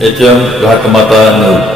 HM घाटमाता 9.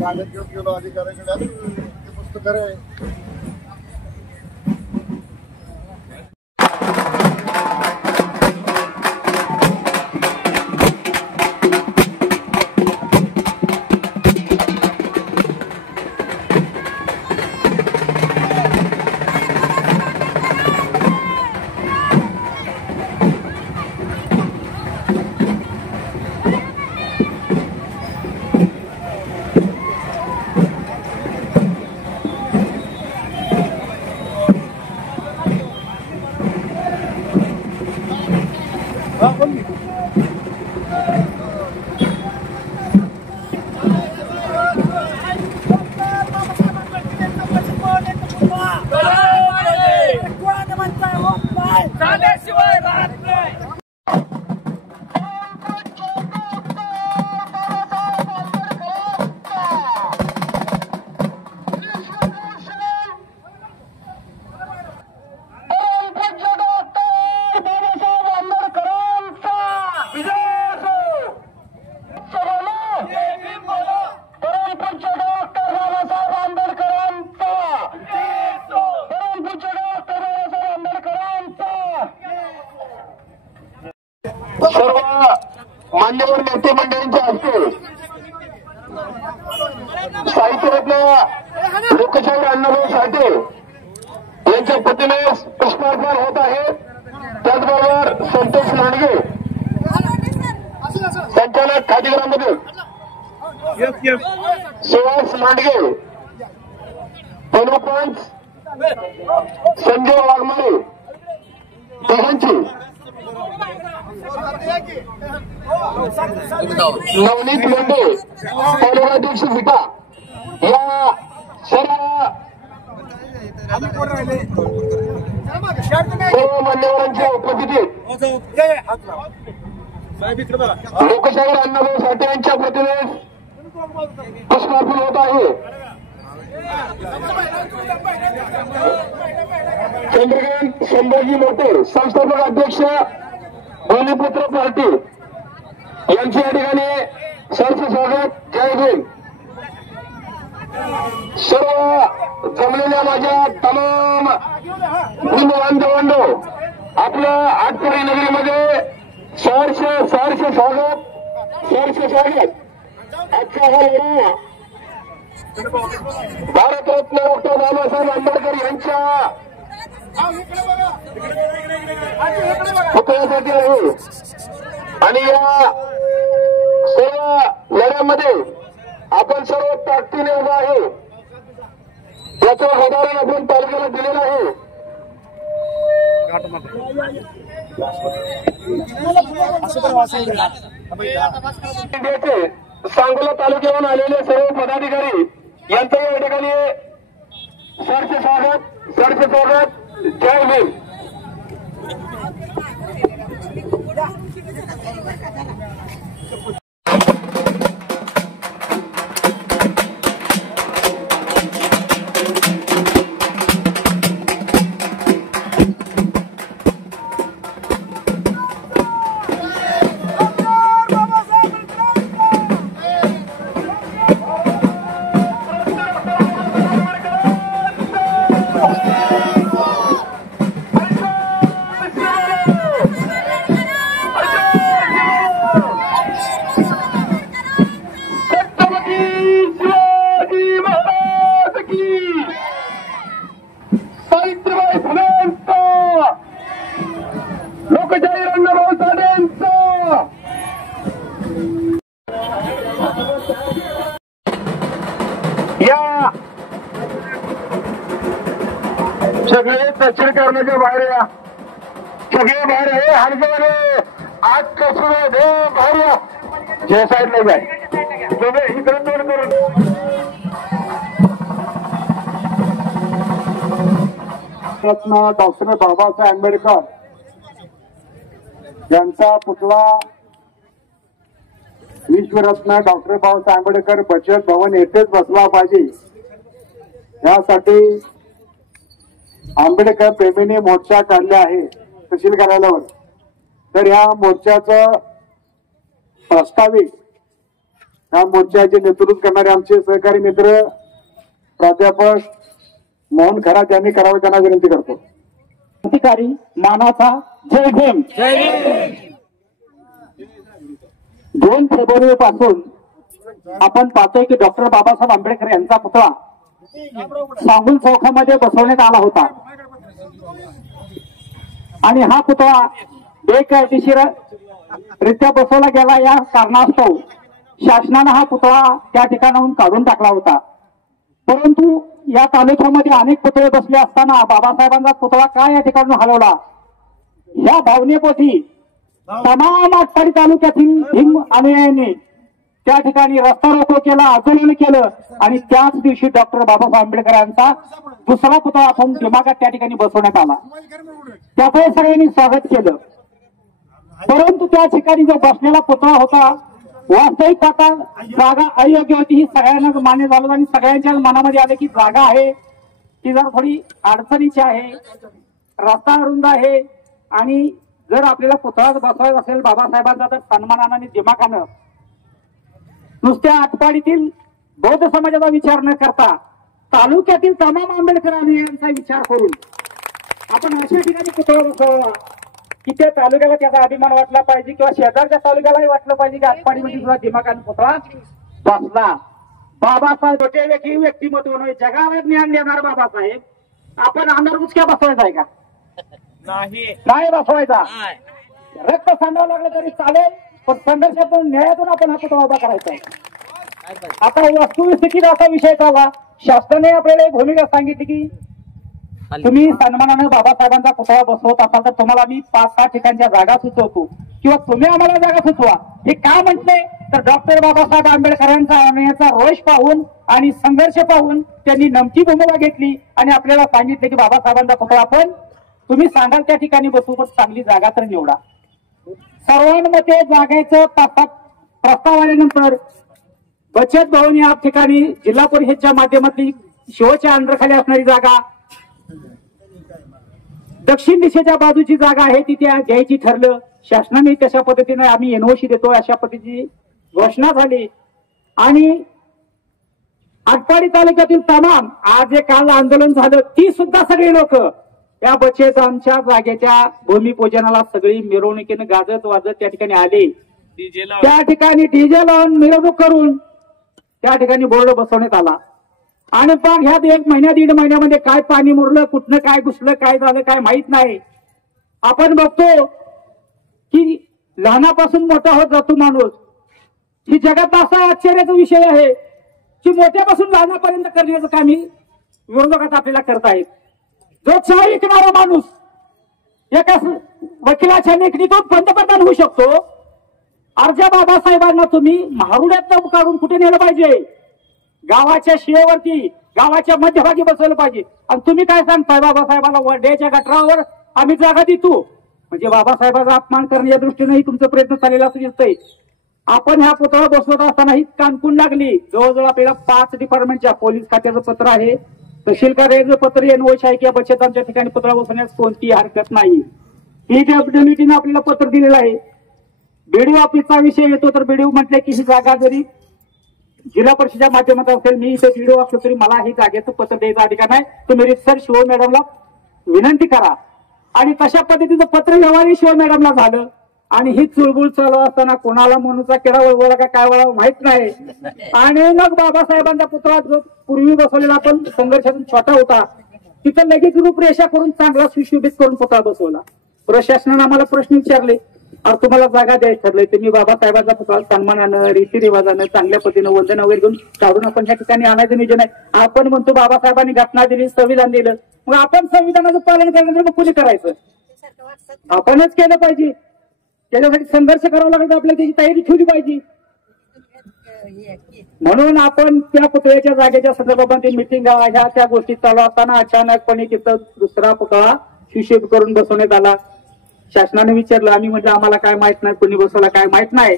कागद घेऊन गेलो अधिकाऱ्याकडे पुस्तक आहे. सर्व मान्यवर नेते मंडळींच्या हस्ते साहित्यरत्न लोकशाहीर अण्णाभाऊ साठे यांच्या प्रतिमेस पुष्पार्पण होत आहे. त्याचबरोबर संतोष लांडगे संचालक खादीग्राममधून सुहास लांडगे पंच संजय वाघमारे दोघांची नवनीत लोंढे तालुकाध्यक्ष विटा या सर्व मान्यवरांच्या उपस्थितीत लोकशाहीर अण्णाभाऊ साठे यांच्या प्रतिमेस पुष्पार्पण होत आहे. चंद्रकांत संभाजी मोटे संस्थापक अध्यक्ष भूमिपुत्र पार्टी यांचे या ठिकाणी सहर्ष स्वागत. जय भीम. सर्व जमलेल्या माझ्या तमाम बंधू आपलं आटपाडी नगरीमध्ये सहर्ष स्वागत. आजचा हा लढा भारतरत्न डॉक्टर बाबासाहेब आंबेडकर यांच्या पुतळ्यासाठी आहे आणि या सर्व लढ्यामध्ये आपण सर्व ताकदीने उभा आहे. याचं उदाहरण आपण तालुक्याला दिलेलं आहे. सांगोला तालुक्यावरून आलेले सर्व पदाधिकारी यांचं या ठिकाणी सहर्ष स्वागत. जय भीम. चिरकारणाच्या बाहेर या, सगळे बाहेर आहे. हरगवले आज कसं बाहेर या, जे साईडला जाय इकडे तोड करून डॉक्टर बाबासाहेब आंबेडकर यांचा पुतळा विश्वरत्न डॉक्टर बाबासाहेब आंबेडकर बचत भवन येथेच बसला पाहिजे यासाठी आंबेडकर प्रेमीने मोर्चा काढला आहे तहसील कार्यालयावर. तर या मोर्चाचं प्रास्ताविक या मोर्चाचे नेतृत्व करणारे आमचे सहकारी मित्र प्राध्यापक मोहन खरात यांनी करावं त्यांना विनंती करतो. अधिकारी मानाचा जय भीम. 2 फेब्रुवारी पासून आपण पाहतोय की डॉक्टर बाबासाहेब आंबेडकर यांचा पुतळा सांगून चौकामध्ये बसवण्यात आला होता आणि हा पुतळा बेकायदेशीररित्या बसवला गेला. या कारणास्तव शासनानं हा पुतळा त्या ठिकाणाहून काढून टाकला होता. परंतु या तालुक्यामध्ये अनेक पुतळे बसले असताना बाबासाहेबांचा पुतळा का या ठिकाणून हलवला या भावनेपोटी तमाम आटपाडी तालुक्यातील भीम अनुयायांनी त्या ठिकाणी रस्ता रोको केला, आंदोलन केलं आणि त्याच दिवशी डॉक्टर बाबासाहेब आंबेडकर यांचा दुसरा पुतळा आपण दिमागात त्या ठिकाणी बसवण्यात आला. त्याचं सगळ्यांनी स्वागत केलं. परंतु त्या ठिकाणी जो बसलेला पुतळा होता वास्तविक आता जागा अयोग्य होती ही सगळ्यांना मान्य झालं आणि सगळ्यांच्या मनामध्ये आले की जागा आहे ती जर थोडी अडचणीची आहे, रस्ता रुंद आहे आणि जर आपल्याला पुतळा बसवायचा असेल बाबासाहेबांचा तर सन्मानानं आणि दिमाखानं नुसत्या आटपाडीतील बौद्ध समाजाचा विचार न करता तालुक्यातील तमाम आंबेडकर अनुयायांचा विचार करून आपण अशा ठिकाणी पुतळा बसवावा की त्या तालुक्याला त्याचा अभिमान वाटला पाहिजे किंवा शेजारच्या तालुक्यालाही वाटलं पाहिजे की आटपाडीमध्ये सुद्धा दिमाखानं पुतळा बसला. बाबासाहेब छोटे व्यक्तिमत्व नव्हे, जगाला ज्ञान देणार बाबासाहेब. आपण अंधार बुचक्या बसवायचा आहे का? नाही बसवायचा. रक्त सांडावं लागलं तरी चालेल पण संघर्षातून न्यायातून आपण हा पुतळा उभा करायचा आहे. आता वस्तुस्थितीत असा विषय चालला, शासनाने आपल्याला एक भूमिका सांगितली की तुम्ही सन्मानानं बाबासाहेबांचा पुतळा बसवत असाल तर तुम्हाला मी 5-6 ठिकाणच्या जागा सुचवतो किंवा तुम्ही आम्हाला जागा सुचवा. हे का म्हटले तर डॉक्टर बाबासाहेब आंबेडकरांचा आणण्याचा रोष पाहून आणि संघर्ष पाहून त्यांनी नमती भूमिका घेतली आणि आपल्याला सांगितले की बाबासाहेबांचा पुतळा आपण तुम्ही सांगाल त्या ठिकाणी बसवू पण चांगली जागा तर निवडा. सर्वांमध्ये जागेचं प्रस्ताव आल्यानंतर बचत भवन या ठिकाणी जिल्हा परिषदच्या माध्यमातली शिवच्या अंडरखाली असणारी जागा, दक्षिण दिशेच्या बाजूची जागा आहे ती त्या घ्यायची ठरलं. शासनाने तशा पद्धतीने आम्ही एनओसी देतो अशा पद्धतीची घोषणा झाली आणि आटपाडी तालुक्यातील तमाम आज जे काल आंदोलन झालं ती सुद्धा सगळी लोक या बचत आमच्या जागेच्या भूमिपूजनाला सगळी मिरवणुकीने गाजत वाजत त्या ठिकाणी आले. त्या ठिकाणी डीजे लावून मिरवणूक करून त्या ठिकाणी बोर्ड बसवण्यात आला आणि पण ह्या 1 महिन्या 1.5 महिन्यामध्ये काय पाणी मुरलं, कुठनं काय घुसलं, काय झालं काय माहित नाही. आपण बघतो की लहानापासून मोठा होत जातो माणूस. ही जगात असा आश्चर्याचा विषय आहे की मोठ्यापासून लहानापर्यंत करण्याचं काम ही विरोधकात आपल्याला करतायत. जो चहा विकणारा माणूस एका वकिलाच्या लेखणीतून पंतप्रधान होऊ शकतो. अर्ध्या बाबासाहेबांना तुम्ही महारुड्यात काढून कुठे नेलं पाहिजे? गावाच्या शिळेवरती गावाच्या मध्यभागी बसवलं पाहिजे. आणि तुम्ही काय सांगताय बाबासाहेबाला वड्याच्या गटरावर आम्ही जागा देतो म्हणजे बाबासाहेबांचा अपमान करण्याच्या दृष्टीनेही तुमचा प्रयत्न चाललेला असं दिसतंय. आपण ह्या पुतळा बसवत असताना ही कानकून लागली. जवळजवळ आपल्याला 5 डिपार्टमेंटच्या पोलीस खात्याचं पत्र आहे, तहसील कार्यालयाचं पत्र एनओसी आहे किंवा बचत आमच्या ठिकाणी पुतळा बसवण्यास कोणतीही हरकत नाही. पीडब्ल्यूडीने आपल्याला पत्र दिलेलं आहे. बीडीओ ऑफिसचा विषय येतो तर बीडीओ म्हटले की ही जागा जरी जिल्हा परिषदेच्या माध्यमातून असेल मी इथे बीडीओ असलो तरी मला ही जागेचं पत्र द्यायचा अधिकार नाही. तुम्ही रितसर शिव मॅडमला विनंती करा. आणि तशा पद्धतीचं पत्र व्यवहारही शिव मॅडमला झालं आणि ही चुळबुळ चालू असताना कोणाला म्हणूचा किडा वळवला का काय वळावं माहित नाही. आणि मग बाबासाहेबांचा पुतळा जो पूर्वी बसवलेला आपण संघर्षातून छोटा होता तिथं लगेच रूपरेषा करून चांगला सुशोभित करून पुतळा बसवला. प्रशासनाने आम्हाला प्रश्न विचारले और तुम्हाला जागा द्यायची ठरलंय, तुम्ही बाबासाहेबांचा पुतळा सन्मानानं रीतिरिवाजानं चांगल्या पद्धतीनं वंदन वगैरे घेऊन काढून आपण त्या ठिकाणी आणायचं नियोजन आहे. आपण म्हणतो बाबासाहेबांनी घटना दिली, संविधान दिलं, मग आपण संविधानाचं पालन करण्याचं मग कुणी करायचं? आपणच केलं पाहिजे. त्याच्यासाठी संघर्ष करावा लागेल, आपल्याला त्याची तयारी ठेवली पाहिजे. म्हणून आपण त्या पुतळ्याच्या जागेच्या संदर्भामध्ये मिटिंग ह्या त्या गोष्टी चालू असताना अचानकपणे तिथं दुसरा पुतळा सुशोभित करून बसवण्यात आला. शासनाने विचारलं, आम्ही म्हणजे आम्हाला काय माहित नाही, कोणी बसवला काय माहित नाही.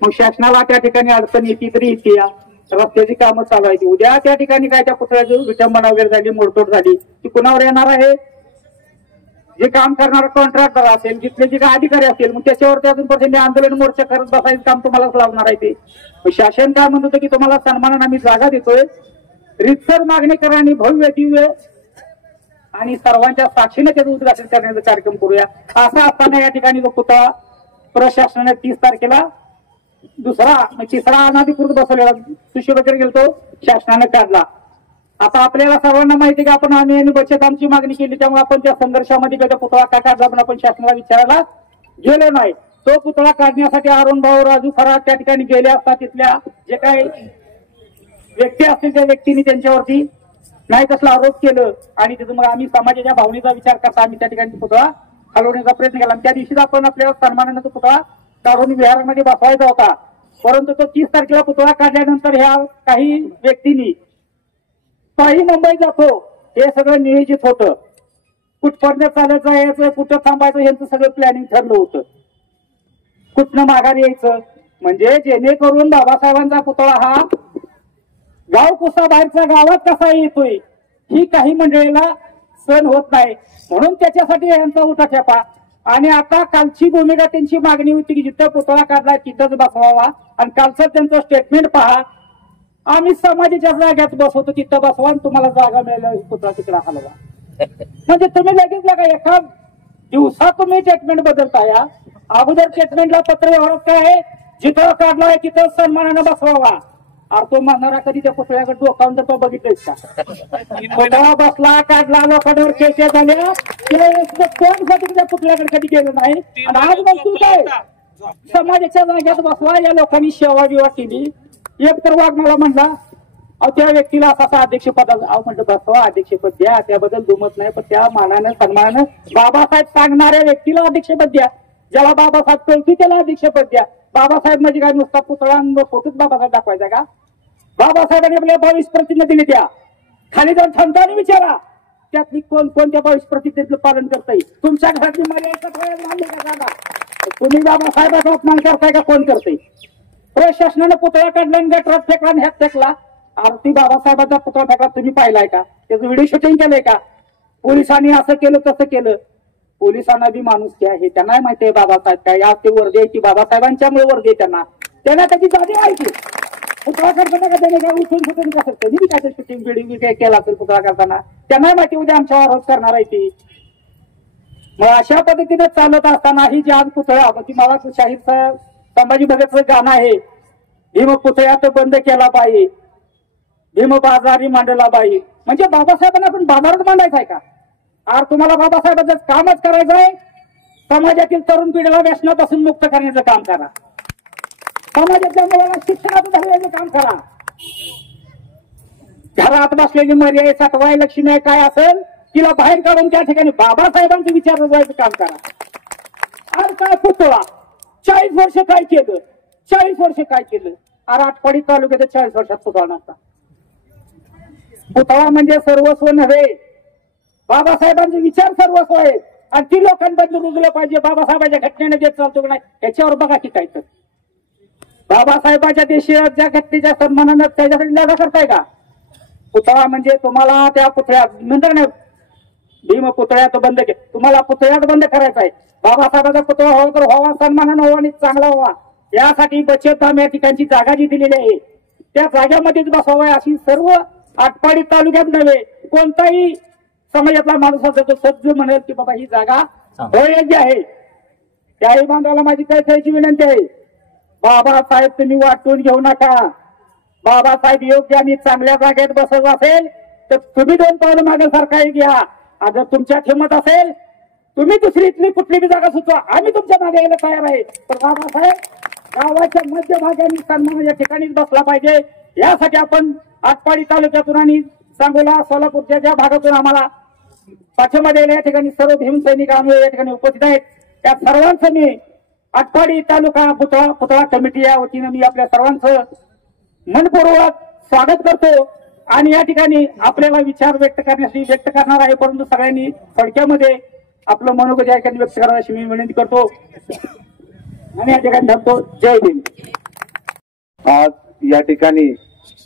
मग शासनाला त्या ठिकाणी अडचण येते तरी येते, रस्त्याची कामं चालू आहे. उद्या त्या ठिकाणी काय त्या पुतळ्याची विटंबना वगैरे झाली, मोडतोड झाली, ती कुणावर येणार आहे? जे काम करणारा कॉन्ट्रॅक्टर असेल, जिथले जे काही अधिकारी असतील, मग त्याच्यावरती अजून पर्सेंट आंदोलन मोर्चा करत बसायचं काम तुम्हालाच लावणार आहे. ते शासन काय म्हणत होतं की तुम्हाला सन्मानाने आम्ही जागा देतोय, रितसर मागणी करा आणि भव्य दिव्य आणि सर्वांच्या साक्षीने त्याचं उद्घाटन करण्याचा कार्यक्रम करूया. असं असताना या ठिकाणी जो पुतळा प्रशासनाने 30 तारखेला तिसरा अनाधिकृत बसवलेला सुशोभित गेलतो, शासनाने काढला. आता आपल्याला सर्वांना माहिती की आपण आम्ही बचत आमची मागणी केली, त्यामुळे आपण त्या संघर्षामध्ये त्याचा पुतळा का काढला पण आपण शासनाला विचारायला गेलो नाही. तो पुतळा काढण्यासाठी अरुण भाऊ राजू खरात त्या ठिकाणी गेले असता तिथल्या जे काही व्यक्ती असतील त्या व्यक्तींनी त्यांच्यावरती नाही कसला आरोप केलं आणि तिथं मग आम्ही समाजाच्या भावनेचा विचार करता आम्ही त्या ठिकाणी पुतळा हलवण्याचा प्रयत्न केला. त्या दिवशीच आपण आपल्याला सन्मानाने तो पुतळा काढून विहारामध्ये बसवायचा होता. परंतु तो 30 तारखेला पुतळा काढल्यानंतर ह्या काही व्यक्तींनी काही मुंबई जातो हे सगळं नियोजित होतं. कुठपर्यंत चालायचं यायचं, कुठं थांबायचं यांचं सगळं प्लॅनिंग ठरलं होतं. कुठनं माघारी यायचं म्हणजे जेणेकरून बाबासाहेबांचा पुतळा हा गाव कुसा बाहेरच्या गावात कसा येतोय ही काही मंडळीला सहन होत नाही. म्हणून त्याच्यासाठी यांचा उठाठेपा. आणि आता कालची भूमिका त्यांची मागणी होती की जिथं पुतळा काढला तिथंच बसवावा आणि कालचं त्यांचं स्टेटमेंट पहा, आम्ही समाजाच्या जाग्यात बसवतो तिथं बसवा आणि तुम्हाला जागा मिळाल्या पुतळा तिकडे हलवा. म्हणजे तुम्ही लगेच लगा एका दिवसात तुम्ही स्टेटमेंट बदलता. या अगोदर स्टेटमेंटला पत्र व्यवहारात काय आहे, जिथं काढलाय तिथं सन्मानानं बसवावा. अरे तो म्हणणारा कधी त्या पुतळ्याकडे डोकावून तर तो बघितलंच का? पुतळा बसला काढला लोकांवर केसेस झाल्या, कोणसाठी त्या पुतळ्याकडे कधी गेलं नाही. आणि आज म्हणतो काय समाजाच्या जाग्यात बसवा, या लोकांनी सेवा बिवा केली. एक तर वाघ मला म्हणला त्या व्यक्तीला असा अध्यक्षपद म्हणलं बसवा, अध्यक्षपद द्या, त्याबद्दल दुमत नाही, पण त्या मानानं सन्मानानं बाबासाहेब सांगणाऱ्या व्यक्तीला अध्यक्षपद द्या. ज्याला बाबासाहेब कळती त्याला अध्यक्षपद द्या. बाबासाहेब म्हणजे काय नुसता पुतळा फोटोच बाबासाहेब दाखवायचा का? बाबासाहेबांनी आपल्या 22 प्रतिज्ञा दिली, त्या खाली जाऊन क्षमताने विचारा त्यातली कोणत्या 22 प्रतिज्ञेचं पालन करता येईल. तुमच्या घरातली मर्यादा मानली का सांगा? तुम्ही बाबासाहेबाचा अपमान करताय का कोण करताय? प्रशासनानं पुतळा काढला आणि गटरात फेकला आणि ह्यात फेकला. आरती बाबासाहेबांचा पुतळा फेकला तुम्ही पाहिलाय का? त्याचं व्हिडिओ शूटिंग केलंय का? पोलिसांनी असं केलं तसं केलं. पोलिसांना बी माणूस की आहे, त्यांना माहिती आहे बाबासाहेब काय आज ते वर्दी आहे ती बाबासाहेबांच्यामुळे वर्दी आहे. त्यांना त्याची जाणीव आहे की पुतळा करताना का त्याने काय उठून सुटून कसं त्यांनी काय शूटिंग बिल्डिंग काय केलं असेल पुतळा करताना त्यांना माहिती उद्या आमच्यावर आरोप करणार आहे ती. मग अशा पद्धतीने चालत असताना ही जी आज पुतळा ती मला शाहीर संभाजी भगतचं गाणं आहे, भीम पुतळ्यात बंद केला बाई, भीम बाजारी मांडला बाई. म्हणजे बाबासाहेबांना आपण बाजारात मांडायचा आहे का? अरे तुम्हाला बाबासाहेबांचं कामच करायचं आहे, समाजातील तरुण पिढीला व्यसनापासून मुक्त करण्याचं काम करा, समाजातल्या मुलांना शिक्षणाचं धरण्याचं काम करा. घरात बसलेली मर्यादा साठवाय लक्ष्मी आहे काय असेल तिला बाहेर काढून त्या ठिकाणी बाबासाहेबांचं विचार जायचं काम करा. अरे काय पुतळा 40 वर्ष काय केलं, 40 वर्ष काय केलं? अरे आटपाडी तालुक्यात 40 वर्षात पुतळा नसता. पुतळा म्हणजे सर्वस्व नव्हे, बाबासाहेबांचे विचार सर्वस्व आहेत आणि ती लोकांबद्दल रुजलं पाहिजे. बाबासाहेबांच्या घटनेने जे चालतो की नाही याच्यावर बघा की काय तर बाबासाहेबांच्या देशाच्या घटनेच्या सन्मानानं त्याच्यासाठी लढा करताय का? पुतळा म्हणजे तुम्हाला त्या पुतळ्यात नंतर नाही भीम पुतळ्यात बंद के तुम्हाला पुतळ्यात बंद करायचा आहे. बाबासाहेबांचा पुतळा हवा तर व्हावा, सन्मानानं व्हावा आणि चांगला व्हावा. यासाठी बचत धाम या ठिकाणची जागा जी दिलेली आहे त्या जागेमध्येच बसावं अशी सर्व आटपाडी तालुक्यात नव्हे कोणताही समाजातला माणूस असेल तो सज्ज म्हणेल की बाबा ही जागा योग्य आहे. त्याही बांधवाला माझी कळकळीची विनंती आहे, बाबासाहेब तुम्ही वाटून घेऊ नका. बाबासाहेब योग्य आणि चांगल्या जागेत बसत असेल तर तुम्ही 2 पावलं मागे सरकारी घ्या. जर तुमच्या हिंमत असेल तुम्ही दुसरी इथली कुठली बी जागा सुचवा, आम्ही तुमच्या मागे यायला तयार आहे. पण बाबासाहेब गावाच्या मध्यभागी सन्मानाच्या ठिकाणीच बसला पाहिजे. यासाठी आपण आटपाडी तालुक्यातून आणि सांगोला सोलापूरच्या ज्या भागातून आम्हाला पाठीमध्ये या ठिकाणी सर्व भीमसैनिक आम्ही या ठिकाणी उपस्थित आहेत, त्या सर्वांचं मी आटपाडी तालुका पुतळा कमिटी या वतीनं मी आपल्या सर्वांचं मनपूर्वक स्वागत करतो. आणि या ठिकाणी आपल्याला विचार व्यक्त करणार आहे, परंतु सगळ्यांनी थोडक्यामध्ये आपलं मनोगत या ठिकाणी व्यक्त करायला अशी मी विनंती करतो आणि या ठिकाणी थांबतो. जय भीम. आज या ठिकाणी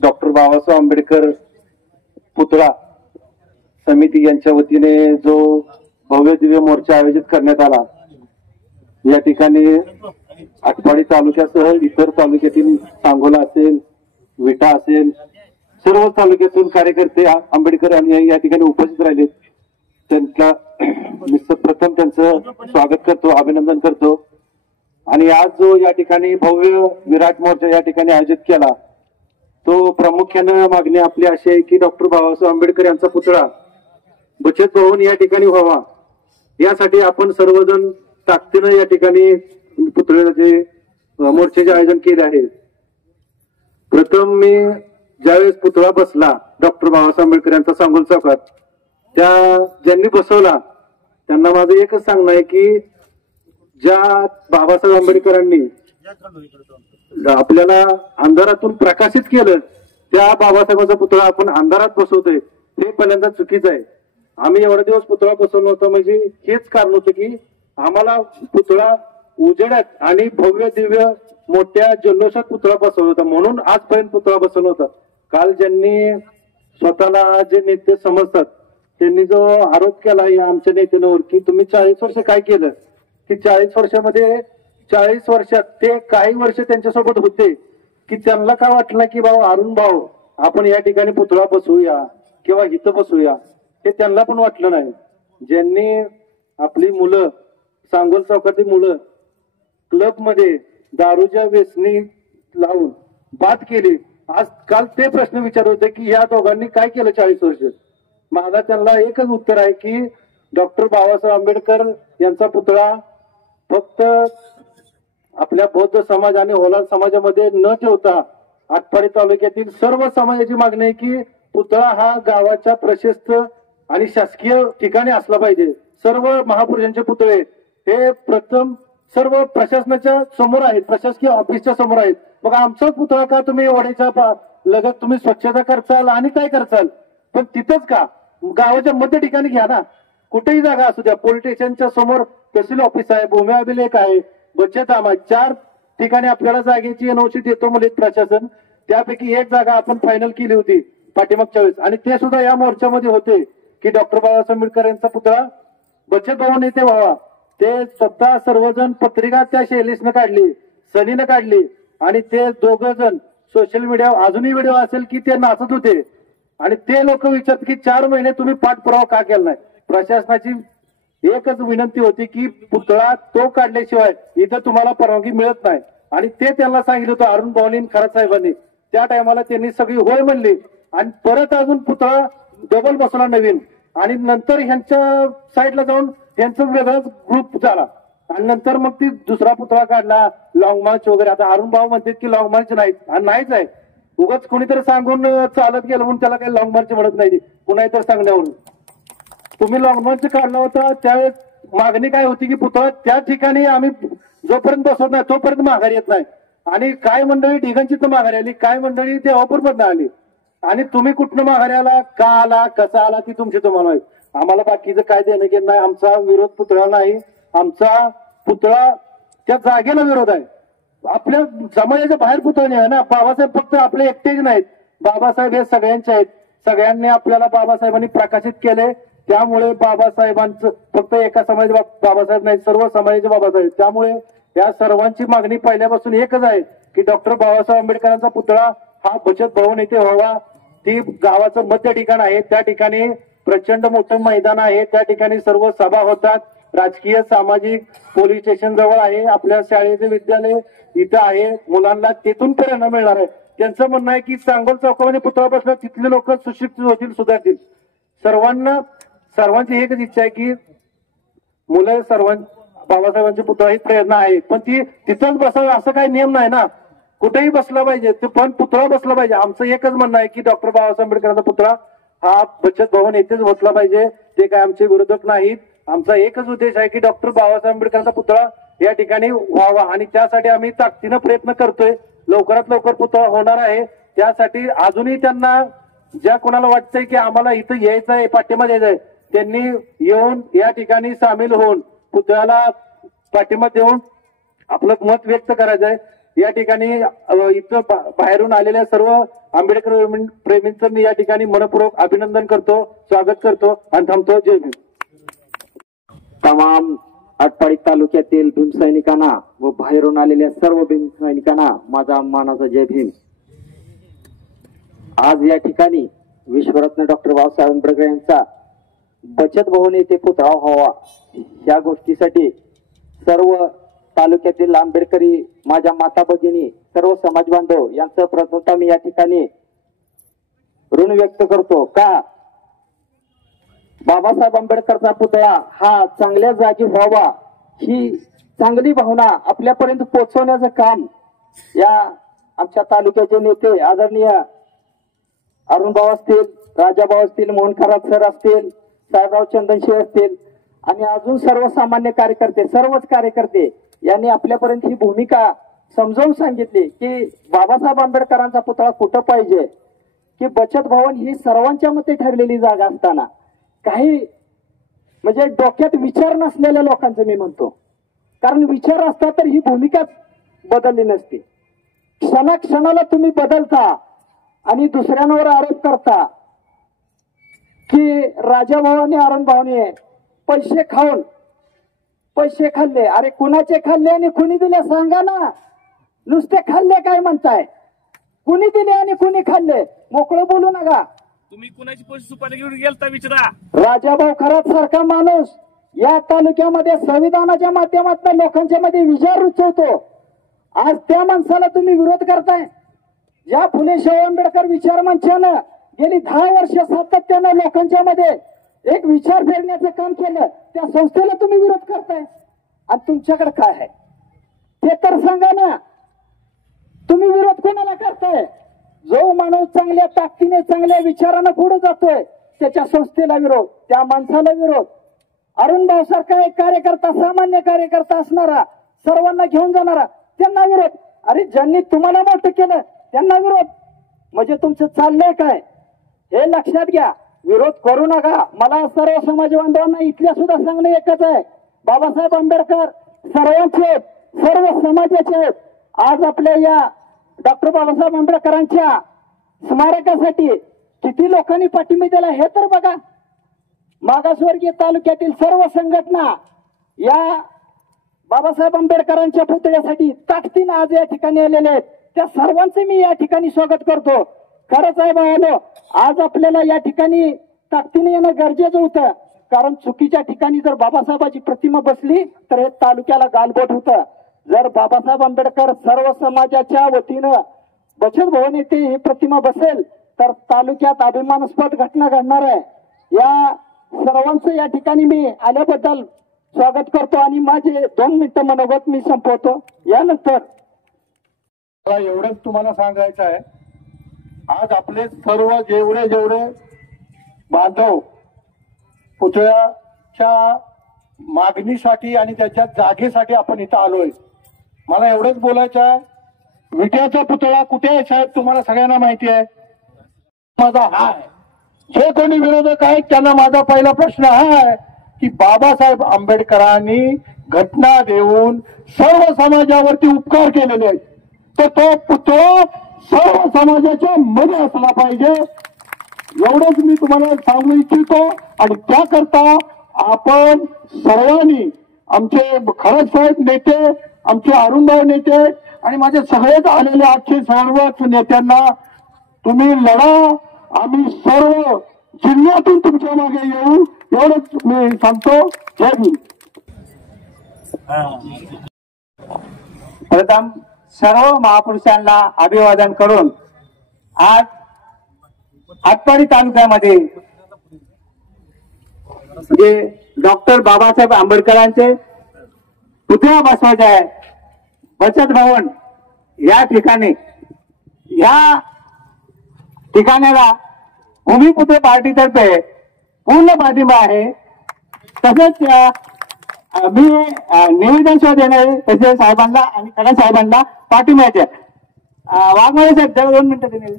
डॉक्टर बाबासाहेब आंबेडकर पुतळा समिती यांच्या वतीने जो भव्य दिव्य मोर्चा आयोजित करण्यात आला, या ठिकाणी आटपाडी तालुक्यासह इतर तालुक्यातील सांगोला असेल, विटा असेल, सर्व तालुक्यातून कार्यकर्ते आंबेडकर आणि या ठिकाणी उपस्थित राहिले. त्यांना मी प्रथम त्यांचं स्वागत करतो, अभिनंदन करतो. आणि आज जो या ठिकाणी भव्य विराट मोर्चा या ठिकाणी आयोजित केला, तो प्रामुख्यानं मागणी आपली अशी आहे की डॉक्टर बाबासाहेब आंबेडकर यांचा पुतळा बचत भवन या ठिकाणी व्हावा. यासाठी आपण सर्वजण ताकदीनं या ठिकाणी पुतळ्याचे मोर्चाचे आयोजन केले आहे. प्रथम मी ज्यावेळेस पुतळा बसला डॉक्टर बाबासाहेब आंबेडकर यांचा सांगोल चौकात, ज्यांनी बसवला त्यांना माझं एकच सांगणं आहे की ज्या बाबासाहेब आंबेडकरांनी आपल्याला अंधारातून प्रकाशित केलं, त्या बाबासाहेबांचा पुतळा आपण अंधारात बसवतोय, हे पहिल्यांदा चुकीचं आहे. आम्ही एवढे दिवस पुतळा बसवलं होतं म्हणजे हेच कारण होतं की आम्हाला पुतळा उजेडात आणि भव्य दिव्य मोठ्या जल्लोषात पुतळा बसवला होता, म्हणून आजपर्यंत पुतळा बसवला होता. काल ज्यांनी स्वतःला जे नेते समजतात त्यांनी जो आरोप केला या आमच्या नेत्यांवर की तुम्ही 40 वर्ष काय केलं, की 40 वर्षामध्ये 40 वर्षात ते काही वर्ष त्यांच्यासोबत होते की त्यांना काय वाटलं की भाऊ अरुण भाऊ आपण या ठिकाणी पुतळा बसवूया किंवा इथं बसवूया, हे त्यांना पण वाटलं नाही. ज्यांनी आपली मुलं सांगोल चौकातली मुलं क्लबमध्ये दारूच्या व्यसनी लावून बाद केली, आज काल ते प्रश्न विचारत होते की या दोघांनी काय केलं 40 वर्ष. माझा त्यांना एकच उत्तर आहे की डॉक्टर बाबासाहेब आंबेडकर यांचा पुतळा फक्त आपल्या बौद्ध समाज आणि होलार समाजामध्ये न ठेवता आटपाडी तालुक्यातील सर्व समाजाची मागणी आहे की पुतळा हा गावाच्या प्रशस्त आणि शासकीय ठिकाणी असला पाहिजे. सर्व महापुरुषांचे पुतळे हे प्रथम सर्व प्रशासनाच्या समोर आहेत, प्रशासकीय ऑफिसच्या समोर आहेत. मग आमचा पुतळा का तुम्ही वड्याच्या लगत तुम्ही स्वच्छता करचाल आणि काय करचाल, पण तिथंच का गावाच्या मध्य ठिकाणी घ्या ना, कुठेही जागा असू द्या. पोलीस स्टेशनच्या समोर तहसील ऑफिस आहे, भूमी अभिलेख आहे, बचत आम आहे, 4 ठिकाणी आपल्याला जागेची एनओसी देतो म्हणजे प्रशासन. त्यापैकी एक जागा आपण फायनल केली होती पाठीमागच्या वेळेस, आणि ते सुद्धा या मोर्चामध्ये होते की डॉक्टर बाबासाहेब आंबेडकर यांचा पुतळा बचत भवन येथे व्हावा. ते स्वतः सर्वजण पत्रिका त्या शैलीसनं काढली, सनीनं काढली, आणि ते दोघं जण सोशल मीडियावर अजूनही व्हिडिओ असेल की ते नाचत होते. आणि ते लोक विचारतात की 4 महिने तुम्ही पाठपुरावा का केला नाही. प्रशासनाची एकच विनंती होती की पुतळा तो काढल्याशिवाय इथं तुम्हाला परवानगी मिळत नाही, आणि ते त्यांना सांगितलं होतं अरुण भाऊनी खरात साहेबांनी. त्या टायमाला त्यांनी सगळी होय म्हणली आणि परत अजून पुतळा डबल बसवला नवीन, आणि नंतर ह्यांच्या साईडला जाऊन त्यांचं वेगळाच ग्रुप झाला, आणि नंतर मग ती दुसरा पुतळा काढला लॉंग मार्च वगैरे. आता अरुण भाऊ म्हणतात की लॉंग मार्च नाही, आणि नाहीच आहे, उगाच कोणीतरी सांगून चालत गेलं म्हणून त्याला काही लॉंग मार्च म्हणत नाही, कुणाही तर सांगण्यावरून. तुम्ही लॉंग मार्च काढला होता त्यावेळेस मागणी काय होती की पुतळा त्या ठिकाणी आम्ही जोपर्यंत बसवत नाही तोपर्यंत माघारी येत नाही. आणि काय मंडळी ढिगांची तर माघारी आली, काय मंडळी देवापूरमधनं आली, आणि तुम्ही कुठनं माघारी आला, का आला, कसा आला ती तुमची तुम्हाला माहिती. आम्हाला बाकीचं काय देणं घेणं नाही. आमचा विरोध पुतळा नाही, आमचा पुतळा त्या जागेला विरोध आहे. आपल्या समाजाच्या बाहेर पुतळा नाही आहे ना. बाबासाहेब फक्त आपले एकटेच नाहीत, बाबासाहेब हे सगळ्यांचे आहेत. सगळ्यांनी आपल्याला बाबासाहेबांनी प्रकाशित केले, त्यामुळे बाबासाहेबांचं फक्त एका समाज बाबासाहेब नाही, सर्व समाजाचे बाबासाहेब. त्यामुळे या सर्वांची मागणी पहिल्यापासून एकच आहे की डॉक्टर बाबासाहेब आंबेडकरांचा पुतळा हा बचत भवन येथे व्हावा. ती गावाचं मध्य ठिकाण आहे, त्या ठिकाणी प्रचंड मोठं मैदान आहे, त्या ठिकाणी सर्व सभा होतात, राजकीय सामाजिक पोलीस स्टेशन जवळ आहे, आपल्या शाळेचे विद्यालय इथं आहे, मुलांना तिथून प्रेरणा मिळणार आहे. त्यांचं म्हणणं आहे की सांगोल चौकामध्ये पुतळा बसला तिथले लोक सुशिक्षित होतील, सुधारतील. सर्वांची एकच इच्छा आहे की मुलं बाबासाहेबांचे पुतळा ही प्रेरणा आहे, पण ती तिथंच बसावं असं काही नियम नाही ना, कुठेही बसला पाहिजे, ते पण पुतळा बसला पाहिजे. आमचं एकच म्हणणं आहे की डॉक्टर बाबासाहेब आंबेडकरांचा पुतळा हा बचत भवन येथेच बसला पाहिजे. ते काय आमचे विरोधक नाहीत. आमचा एकच उद्देश आहे की डॉक्टर बाबासाहेब आंबेडकरांचा पुतळा या ठिकाणी व्हावा आणि त्यासाठी आम्ही ताकदीनं प्रयत्न करतोय. लवकरात लवकर पुतळा होणार आहे. त्यासाठी अजूनही त्यांना ज्या कोणाला वाटतंय की आम्हाला इथं यायचंय, पाठिंबा द्यायचाय, त्यांनी येऊन या ठिकाणी सामील होऊन पुतळ्याला पाठिंबा देऊन आपलं मत व्यक्त करायचंय. या ठिकाणी इथं बाहेरून आलेल्या सर्व आंबेडकर प्रेमींचं मी या ठिकाणी मनपूर्वक अभिनंदन करतो, स्वागत करतो आणि थांबतो. जय भीम. तमाम आटपाडी तालुक्यातील भीमसैनिकांना व बाहेरून आलेल्या सर्व भीमसैनिकांना माझा मानाचा जय भीम. आज या ठिकाणी विश्वरत्न डॉक्टर बाबासाहेब आंबेडकर यांचा बचत भवन येथे पुतळा व्हावा या गोष्टीसाठी सर्व तालुक्यातील आंबेडकरी, माझ्या माता भगिनी, सर्व समाज बांधव यांचं प्रथमतः मी या ठिकाणी ऋण व्यक्त करतो. का बाबासाहेब आंबेडकरचा पुतळा हा चांगल्या जागी व्हावा ही चांगली भावना आपल्यापर्यंत पोहोचवण्याचं काम या आमच्या तालुक्याचे नेते आदरणीय अरुणभाऊ असतील, राजाभाऊ असतील, मोहन खरात सर असतील, साहेबराव चंदनशे असतील आणि अजून सर्वसामान्य कार्यकर्ते, सर्वच कार्यकर्ते यांनी आपल्यापर्यंत ही भूमिका समजावून सांगितली की बाबासाहेब आंबेडकरांचा पुतळा कुठं पाहिजे, की बचत भवन ही सर्वांच्या मते ठरलेली जागा असताना काही म्हणजे डोक्यात विचार नसलेल्या लोकांचं मी म्हणतो, कारण विचार असता तर ही भूमिकाच बदलली नसती. क्षणाक्षणाला तुम्ही बदलता आणि दुसऱ्यांवर आरोप करता की राजाभाऊ आणि अरुणभाऊने पैसे खाऊन पैसे खाल्ले. अरे कुणाचे खाल्ले आणि कुणी दिले सांगा ना. नुसते खाल्ले काय म्हणताय, कुणी दिले आणि कुणी खाल्ले, मोकळं बोलू नका. तुम्ही कुणाची पैसे सुपारी घेऊन गेलता विचारा. राजाभाऊ खरात सारखा माणूस या तालुक्यामध्ये संविधानाच्या माध्यमातून लोकांच्या मध्ये विचार रुचवतो. आज त्या माणसाला तुम्ही विरोध करताय. ज्या फुले शाहू आंबेडकर विचार मंचानं गेली 10 वर्ष सातत्यानं लोकांच्या मध्ये एक विचार फेरण्याचं काम केलं, त्या संस्थेला तुम्ही विरोध करताय. आणि तुमच्याकडे काय आहे ते तर सांगा ना. तुम्ही विरोध कोणाला करताय? जो माणूस चांगल्या ताकदीने, चांगल्या विचारानं पुढे जातोय त्याच्या संस्थेला विरोध, त्या माणसाला विरोध. अरुणभाऊ सारखा एक कार्यकर्ता, सामान्य कार्यकर्ता असणारा, सर्वांना घेऊन जाणारा, त्यांना विरोध. अरे ज्यांनी तुम्हाला मोठं केलं त्यांना विरोध. म्हणजे तुमचं चाललंय काय हे लक्षात घ्या. विरोध करू नका. मला सर्व समाज बांधवांना इथल्या सुद्धा सांगणं एकच आहे, बाबासाहेब आंबेडकर सर्वांचे, सर्व समाजाचे आहेत. आज आपल्या या डॉक्टर बाबासाहेब आंबेडकरांच्या स्मारकासाठी किती लोकांनी पाठिंबा दिला हे तर बघा. मागासवर्गीय तालुक्यातील सर्व संघटना या बाबासाहेब आंबेडकरांच्या पुतळ्यासाठी ताकदीनं आज या ठिकाणी आलेले आहेत. त्या सर्वांचे मी या ठिकाणी स्वागत करतो. खरंच आहे भावानो, आज आपल्याला या ठिकाणी ताकदीने येणं गरजेचं होतं, कारण चुकीच्या ठिकाणी जर बाबासाहेबांची प्रतिमा बसली तर हे तालुक्याला गालबोट होतं. जर बाबासाहेब आंबेडकर सर्व समाजाच्या वतीनं बचत भवन येथे ही प्रतिमा बसेल तर तालुक्यात अभिमानास्पद घटना घडणार आहे. या सर्वांचं या ठिकाणी मी आल्याबद्दल स्वागत करतो आणि माझे 2 मिनिटं मनोगत मी संपवतो. यानंतर मला एवढंच तुम्हाला सांगायचं आहे, आज आपले सर्व जेवढे बांधव पुतळ्याच्या मागणीसाठी आणि त्याच्या जागेसाठी आपण इथं आलोय. मला एवढंच बोलायचं आहे, विट्याचा पुतळा कुठे आहे साहेब तुम्हाला सगळ्यांना माहिती आहे. माझा हा आहे, जे कोणी विरोधक आहेत त्यांना माझा पहिला प्रश्न हा आहे की बाबासाहेब आंबेडकरांनी घटना देऊन सर्व समाजावरती उपकार केलेले आहेत, तर तो पुतळा सर्व समाजाच्या मध्ये असला पाहिजे. एवढंच मी तुम्हाला सांगू इच्छितो. आणि त्याकरता आपण सर्वांनी, आमचे खरंच साहेब नेते, आमचे अरुणभाऊ नेते आणि माझे सगळेच आलेले आजचे सर्वच नेत्यांना तुम्ही लढा. आम्ही सर्व जिल्ह्यातून तुमच्या मागे येऊ एवढंच मी सांगतो. जय भीम. प्रथम सर्व महापुरुषांना अभिवादन करून आज आटपाडी तालुक्यामध्ये जे डॉक्टर बाबासाहेब आंबेडकरांचे पुतळा बसवायचा आहे बचत भवन या ठिकाणी, या ठिकाणाला भूमिपुत्र पार्टीतर्फे पूर्ण पाठिंबा आहे. तसेच मी निवेदन सुद्धा देणार आहे तसेच साहेबांना आणि खडा साहेबांना पाठिंब्याचे. वाघमारे साहेब जरा 2 मिनिटं देणे.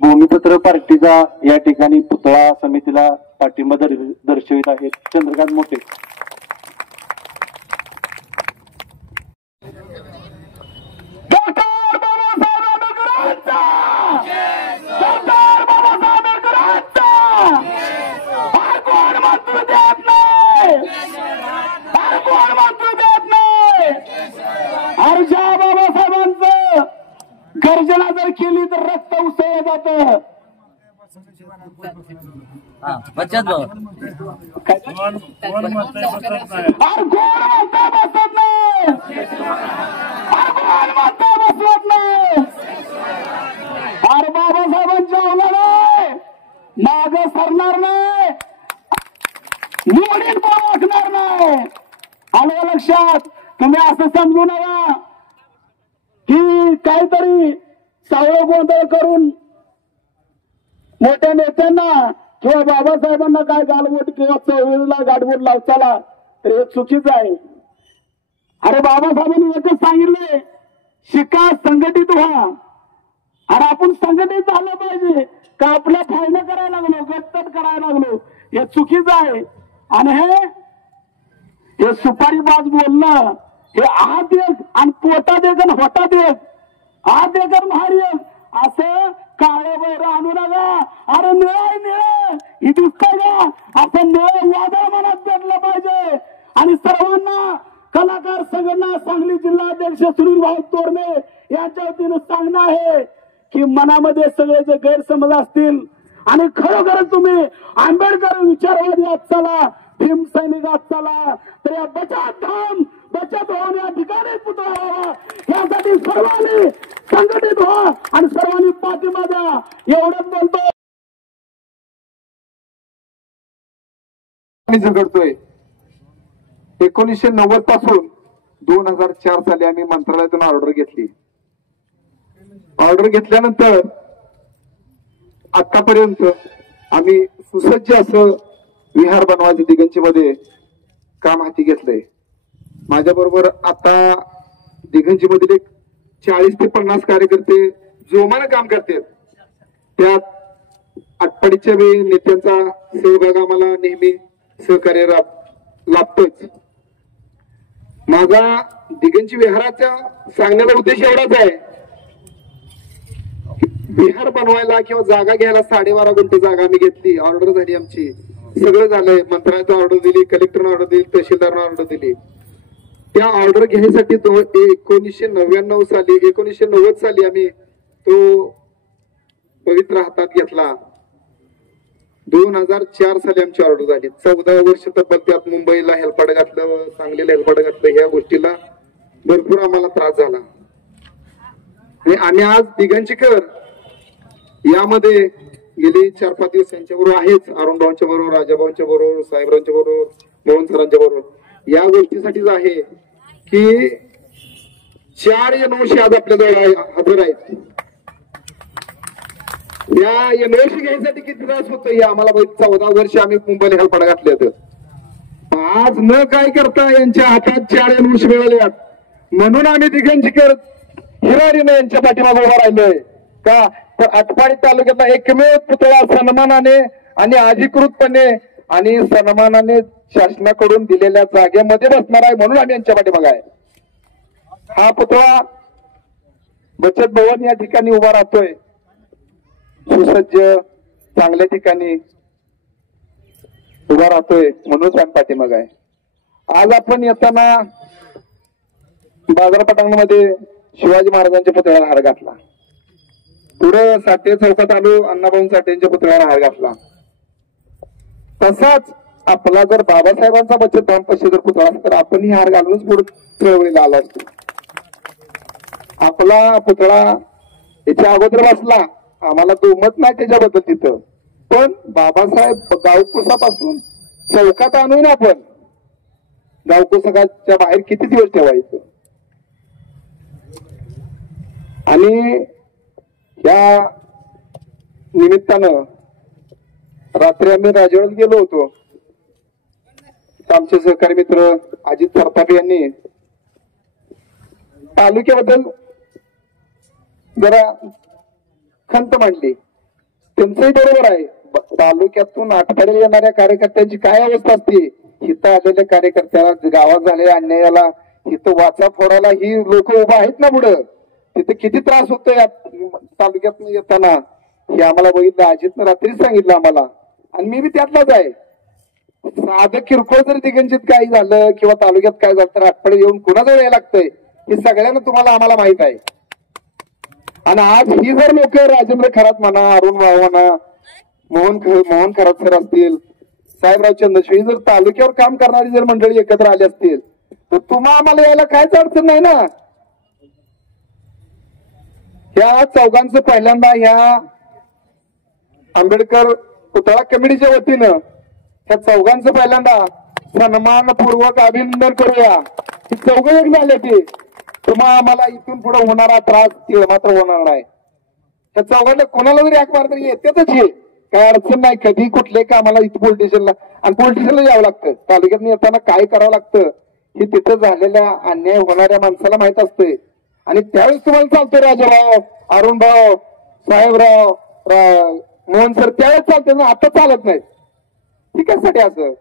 भूमिपुत्र पार्टीचा या ठिकाणी पुतळा समितीला पाठिंबा दर्शवित आहेत चंद्रकांत मोठे. बाबासाहेबांचं गर्जना जर केली तर रक्त उसळलं जातं. बचत भवन कोण म्हणतंय बसत नाही, बसत नाही. अरे बाबासाहेबांच्या अवलाद माग सरणार नाही, निवडीत पण वाकणार नाही. आलं लक्षात. तुम्ही असं समजू नका की काहीतरी सावळ गोंधळ करून मोठ्या नेत्यांना किंवा बाबासाहेबांना काय गालबोट किंवा चळवळीला गाठबोट लावताला तर हे चुकीचं आहे. अरे बाबासाहेबांनी एकच सांगितले, शिका, संघटित व्हा. अरे आपण संघटित झालं पाहिजे का आपल्या फायदा करायला लागलो, गटतट करायला लागलो, हे चुकीचं आहे. आणि हे सुपारीबाज बोलणं, हे आत एक आणि पोटात एक आणि होटात एक, आत एक आणि बाहेर एक, असं काळं बैर आणू नका. अरे निळं निळं ही दिसतंय का, असं निळं वादळ मनात पेटलं पाहिजे. आणि सर्वांना कलाकार संघटना सांगली जिल्हाध्यक्ष सुनील भाऊ तोरणे यांच्या वतीनं सांगणं आहे की मनामध्ये सगळे जे गैरसमज असतील आणि खरोखरच तुम्ही आंबेडकर विचारवादी आत चला, भीम सैनिकात चला, तर या बचत होऊन या ठिकाणी पुतळा व्हावा यासाठी सर्वांनी संघटित व्हा आणि सर्वांनी पाठिंबा द्या. एवढंच बोलतो. झगडतोय 1990 पासून 2004 साली आम्ही मंत्रालयातून ऑर्डर घेतली. ऑर्डर घेतल्यानंतर आतापर्यंत आम्ही सुसज्ज असं विहार बनवायचं दिगंची मध्ये काम हाती घेतलंय. माझ्या बरोबर आता दिगंजी मधील 40 ते 50 कार्यकर्ते जोमानं काम करतात. त्यात आटपाडीच्या नेत्यांचा सहभाग आम्हाला नेहमी सहकार्य लाभतोच. माझा दिगंजी विहाराचा सांगण्याचा उद्देश एवढाच आहे, विहार बनवायला किंवा जागा घ्यायला 12.5 गुंठे जागा आम्ही घेतली. ऑर्डर झाली आमची, सगळं झालंय. मंत्र्यानं ऑर्डर दिली, कलेक्टरनं ऑर्डर दिली, तहसीलदारनं ऑर्डर दिली. त्या ऑर्डर घेण्यासाठी 1990 साली आम्ही तो पवित्र हातात घेतला. 2004 साली आमची ऑर्डर झाली. 14 वर्ष तब्बल त्यात मुंबईला हेलपाड घातलं, सांगलीला हेलपाड घातलं. ह्या गोष्टीला भरपूर आम्हाला त्रास झाला. आणि आम्ही आज दिगंजीकर यामध्ये गेले 4-5 दिवस यांच्याबरोबर आहेच. अरुण भाऊंच्या बरोबर, राजाभाऊंच्या बरोबर, साहेबरांच्या बरोबर, मोहन सरांच्या बरोबर या गोष्टीसाठीच आहे की 4 NOC आज आपल्याजवळ हजर आहेत. या NOC घ्यायसाठी किती त्रास होतो हे आम्हाला 14 वर्ष आम्ही मुंबईला हेलपाडा घातले होते. आज न काय करता यांच्या हातात 4 NOC मिळाल्यात म्हणून आम्ही दिगंजीकर हिरारीने यांच्या पाठीमागे उभा राहिलोय. का तर आटपाडी तालुक्यातला एकमेव पुतळा सन्मानाने आणि अधिकृतपणे आणि सन्मानाने शासनाकडून दिलेल्या जागेमध्ये बसणार आहे म्हणून आम्ही यांच्या पाठीमागे आहे. हा पुतळा बचत भवन या ठिकाणी उभा राहतोय, सुसज्ज चांगल्या ठिकाणी उभा राहतोय म्हणून आम्ही पाठीमागे आहे. आज आपण येताना बाजार पटांगणामध्ये शिवाजी महाराजांच्या पुतळ्याला हार घातला. पुढे साठे चौकात आलो, अण्णाभाऊ साठेंच्या पुतळ्याला हार घातला. तसाच आपला जर बाबासाहेबांचा बचत भवन पक्षी जर पुतळा तर आपणही हार घालूनच पुढे चळवळीला आलो असतो. आपला पुतळा याच्या अगोदर बसला, आम्हाला दुमत नाही त्याच्याबद्दल तिथं, पण बाबासाहेब गावकुसापासून चौकात आणून आपण गावकुसाच्या बाहेर किती दिवस ठेवायचं. आणि या निमित्तानं रात्री आम्ही राजवाड्यात गेलो होतो. आमचे सहकारी मित्र अजित सरतापे यांनी तालुक्याबद्दल जरा खंत मांडली. त्यांचंही बरोबर आहे. तालुक्यातून आठवड्याला येणाऱ्या कार्यकर्त्यांची काय अवस्था असते, इथं आलेल्या कार्यकर्त्याला गावात झालेल्या अन्यायाला इथं वाचा फोडायला ही लोक उभा आहेत ना पुढं, तिथे किती त्रास होतोय तालुक्यात येताना हे आम्हाला बघितलं. अजितनं रात्रीच सांगितलं आम्हाला, आणि मी बी त्यातलाच आहे. साधं किरकोळ जर दिगंजित काही झालं किंवा तालुक्यात काय झालं तर आठवडे येऊन कुणाजवळ यायला लागतंय हे सगळ्यांना तुम्हाला आम्हाला माहित आहे. आणि आज ही जर लोक राजेंद्र खरात म्हणा, अरुण भाऊ म्हणा, मोहन खरात सर असतील, साहेबराव चंद्रशेळी जर तालुक्यावर काम करणारी जर मंडळी एकत्र आली असतील तर तुम्हाला आम्हाला यायला कायच अडचण नाही ना. ह्या चौघांचं पहिल्यांदा ह्या आंबेडकर पुतळा कमिटीच्या वतीनं त्या चौघांचं पहिल्यांदा सन्मानपूर्वक अभिनंदन करूया. ही चौघ एक झाले ते तुम्हाला आम्हाला इथून पुढे होणारा त्रास ते मात्र होणार नाही. त्या चौघांना कोणाला जरी हाक मारता येतेच हे काय अडचण नाही. कधी कुठले का आम्हाला इथं पोलीस स्टेशनला आणि पोलीस स्टेशनला यावं लागतं. तालुक्यात येताना काय करावं लागतं हे तिथं झालेल्या अन्याय होणाऱ्या माणसाला माहित असते. आणि त्यावेळेस तुम्हाला चालतंय राजाभाऊ, अरुण भाऊ, साहेबराव, मोहन सर त्यावेळेस चालते ना, आता चालत नाही. ठीक आहे साठी असं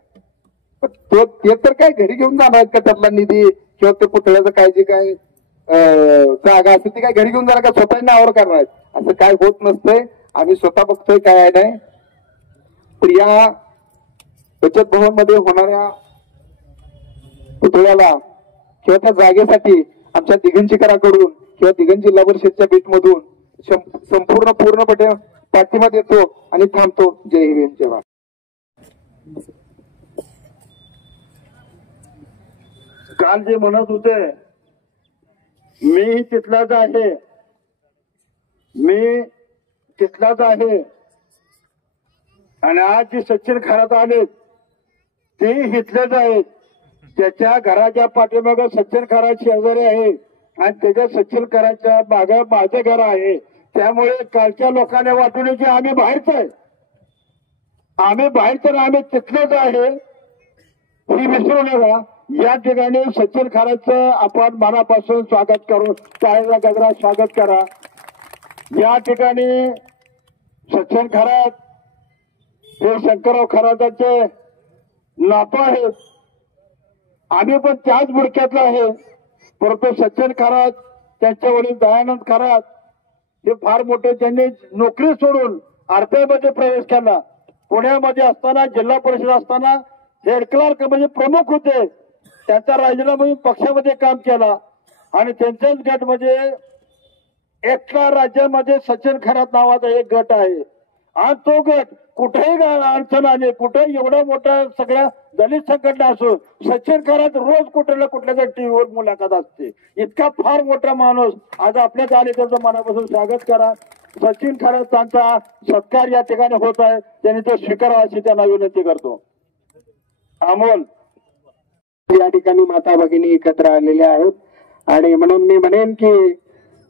ते तर काय घरी घेऊन जाणार आहेत का त्यातला निधी किंवा ते पुतळ्याचं काय जे काय जागा असते ती काय घरी घेऊन जाणार का स्वतः नावावर करणार आहेत. असं काय होत नसतंय. आम्ही स्वतः बघतोय काय आहे नाही. तर या बचत भवन मध्ये होणाऱ्या पुतळ्याला किंवा त्या जागेसाठी आमच्या दिगंजीकराकडून किंवा दिगंज जिल्हा परिषदच्या बीट मधून पूर्णपणे पाठिंबा देतो आणि थांबतो. जय हिंद, जय भारत. काल जे म्हणत होते मी तिथलाच आहे, आणि आज जे सचिन खरात आले ते इथलेच आहेत. त्याच्या घराच्या पाठीमागे सचिन खरात शेजारी आहे आणि त्याच्या सचिन खराच्या मागे माझं घर आहे. त्यामुळे कालच्या लोकांना वाटून की आम्ही बाहेर तर आम्ही तिथलेच आहे ही विसरू नका. या ठिकाणी सचिन खराचं आपण मनापासून स्वागत करू. टाळ्याचा गजरात स्वागत करा. या ठिकाणी सचिन खरात हे शंकरराव खराताचे नातू आहेत. आम्ही पण त्याच बुडक्यातला आहे. परंतु सचिन खरात त्यांच्या वडील दयानंद खरात हे फार मोठे, त्यांनी नोकरी सोडून आरपीआयमध्ये प्रवेश केला. पुण्यामध्ये असताना जिल्हा परिषद असताना हेड क्लर्क म्हणजे प्रमुख होते. त्यांचा राजीनामा पक्षामध्ये काम केला आणि त्यांच्याच गटमध्ये एकटा राज्यामध्ये सचिन खरात नावाचा एक गट आहे. आणि तो गट कुठेही अडचण आली, कुठेही एवढा मोठा सगळ्या दलित संघटना असो, सचिन खरात रोज कुठल्या कुठल्या टीव्हीवर मुलाखत असते. इतका फार मोठा माणूस आज आपल्याच आले, त्याचं मनापासून स्वागत करा. सचिन खरातांचा सत्कार या ठिकाणी होत आहे, त्यांनी तो स्वीकारावा अशी त्यांना विनंती करतो. अमोल, या ठिकाणी माता भगिनी एकत्र आलेल्या आहेत आणि म्हणून मी म्हणेन की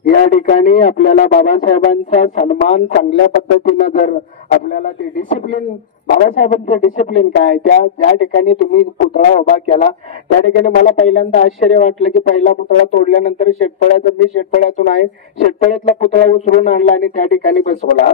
या ठिकाणी आपल्याला बाबासाहेबांचा सन्मान चांगल्या पद्धतीनं जर आपल्याला ते डिसिप्लिन, बाबासाहेबांचं डिसिप्लिन काय ज्या ठिकाणी तुम्ही पुतळा उभा केला त्या ठिकाणी मला पहिल्यांदा आश्चर्य वाटलं की पहिला पुतळा तोडल्यानंतर शेततळ्याचं, मी शेततळ्यातून आहे, शेततळ्यातला पुतळा उचलून आणला आणि त्या ठिकाणी बसवला.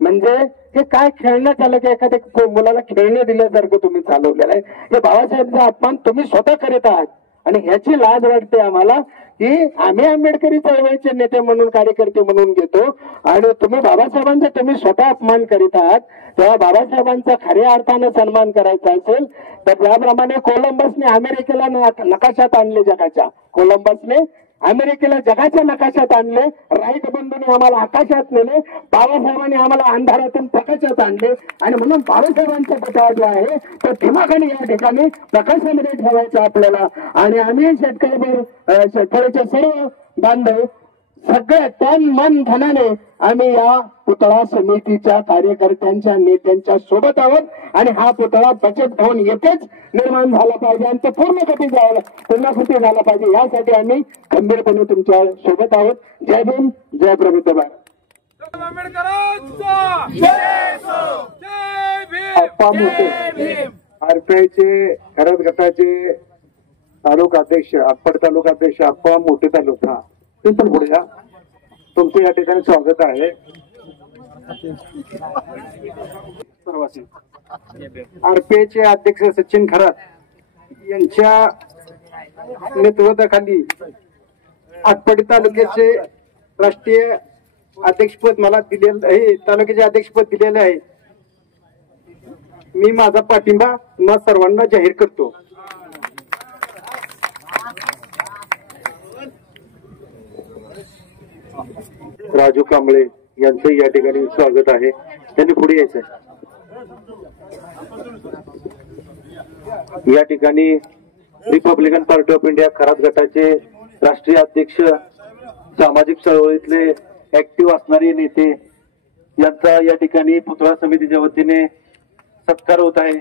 म्हणजे हे काय खेळण्यात आलं की एखाद्या मुलाला खेळणे दिल्यासारखं तुम्ही चालवलेलं आहे. हे बाबासाहेबांचा अपमान तुम्ही स्वतः करीत आहात आणि ह्याची लाज वाटते आम्हाला की आम्ही आंबेडकरी चळवळीचे नेते म्हणून, कार्यकर्ते म्हणून घेतो आणि तुम्ही बाबासाहेबांचा तुम्ही स्वतः अपमान करीत आहात. तेव्हा बाबासाहेबांचा खऱ्या अर्थानं सन्मान करायचा असेल तर ज्याप्रमाणे कोलंबसने अमेरिकेला नकाशात आणले, जगाच्या कोलंबसने अमेरिकेला जगाच्या नकाशात आणले, राईट बंधूने आम्हाला आकाशात नेले, बाबासाहेबांनी आम्हाला अंधारातून प्रकाशात आणले आणि म्हणून बाबासाहेबांचा पुतळा जो आहे तो दिमाखाने या ठिकाणी प्रकाशामध्ये ठेवायचा आपल्याला. आणि आम्ही शेतकऱ्याच्या सर्व बांधव सगळे तन मन धनाने आम्ही या पुतळा समितीच्या कार्यकर्त्यांच्या नेत्यांच्या सोबत आहोत आणि हा पुतळा बचत भवन येथेच निर्माण झाला पाहिजे आणि तो पूर्णगती पूर्णकृती झाला पाहिजे यासाठी आम्ही खंबीरपणे तुमच्या सोबत आहोत. जय भीम, जय प्रभुत्व. अप्पा मोठे आरपीआयचे खरड गटाचे तालुका अध्यक्ष, आटपाडी तालुका अध्यक्ष अप्पा मोठे तालुका, पण पुढे या. तुमचं या ठिकाणी स्वागत आहे. आरपीआयचे अध्यक्ष सचिन खरात यांच्या नेतृत्वाखाली आटपाडी तालुक्याचे राष्ट्रीय अध्यक्षपद मला दिलेलं आहे, तालुक्याचे अध्यक्षपद दिलेले आहे. मी माझा पाठिंबा तुम्हा सर्वांना जाहीर करतो. राजू कांबळे यांचं या ठिकाणी स्वागत आहे. त्यांनी पुढे यायचंय. या ठिकाणी Republican party of India Kharat गटाचे राष्ट्रीय अध्यक्ष, सामाजिक चळवळीतले ऍक्टिव्ह असणारे नेते यांचा या ठिकाणी पुतळा समितीच्या वतीने सत्कार होत आहे.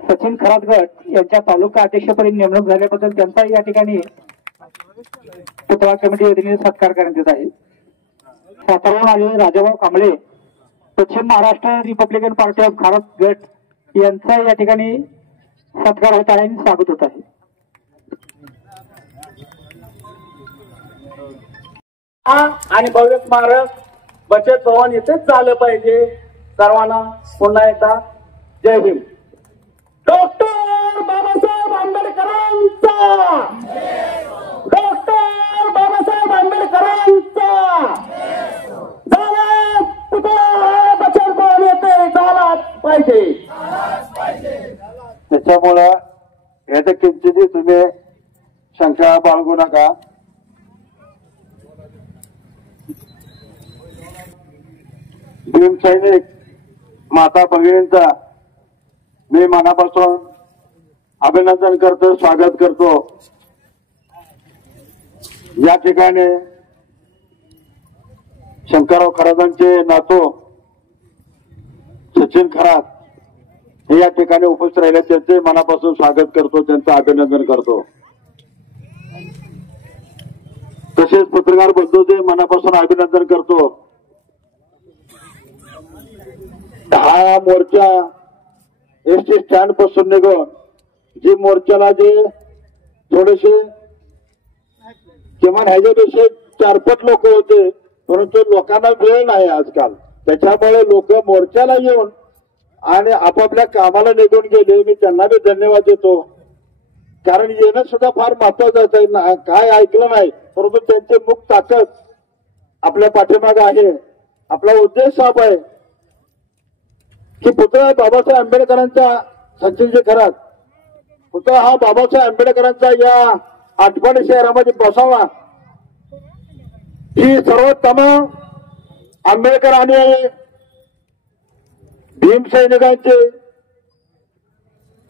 सचिन खरातगट यांच्या तालुका अध्यक्षपदी नेमणूक झाल्याबद्दल त्यांचा या ठिकाणी पुतळा कमिटी वतीने सत्कार करण्यात येत आहे. साताराहून आलेले राजाभाऊ कांबळे, पश्चिम Maharashtra Republican party of Kharat गट यांचा या ठिकाणी सत्कार होत आहे आणि स्वागत होत आहे. आणि भव्य स्मारक बचत भवन इथेच झालं पाहिजे. सर्वांना पुन्हा एकदा जय भीम. डॉक्टर बाबासाहेब आंबेडकरांचा, डॉक्टर बाबासाहेब आंबेडकरांचा. झाला पुतळा बचत भवन येथे झालाच पाहिजे. त्याच्यामुळं याच्या किंचितही तुम्ही शंका बाळगू नका. भीम सैनिक माता भगिनींचा मी मनापासून अभिनंदन करतो, स्वागत करतो. या ठिकाणी शंकरराव खरातांचे नातू सचिन खरात हे या ठिकाणी उपस्थित राहिले, त्यांचे मनापासून स्वागत करतो, त्यांचं अभिनंदन करतो. तसेच पत्रकार बंधूंचे मनापासून अभिनंदन करतो. हा मोर्चा एसटी स्टँड पासून निघून जी मोर्चाला जे थोडेसे किमान ह्याच्यापेक्षा 4-5 लोक होते, परंतु लोकांना वेळ नाही आजकाल. त्याच्यामुळे लोक मोर्चाला येऊन आणि आपापल्या कामाला निघून गेले. मी त्यांना बी धन्यवाद देतो, कारण येणं सुद्धा फार महत्वाचं आहे. काय ऐकलं नाही, परंतु त्यांची मुख ताकद आपल्या पाठीमागे आहे. आपला उद्देश साफ आहे की पुतळा बाबासाहेब आंबेडकरांचा, सचिनजी खरात पुतळा हा बाबासाहेब आंबेडकरांचा या आटपाडी शहरामध्ये बसावा. ही सर्व तमाम आंबेडकर आणि भीम सैनिकांचे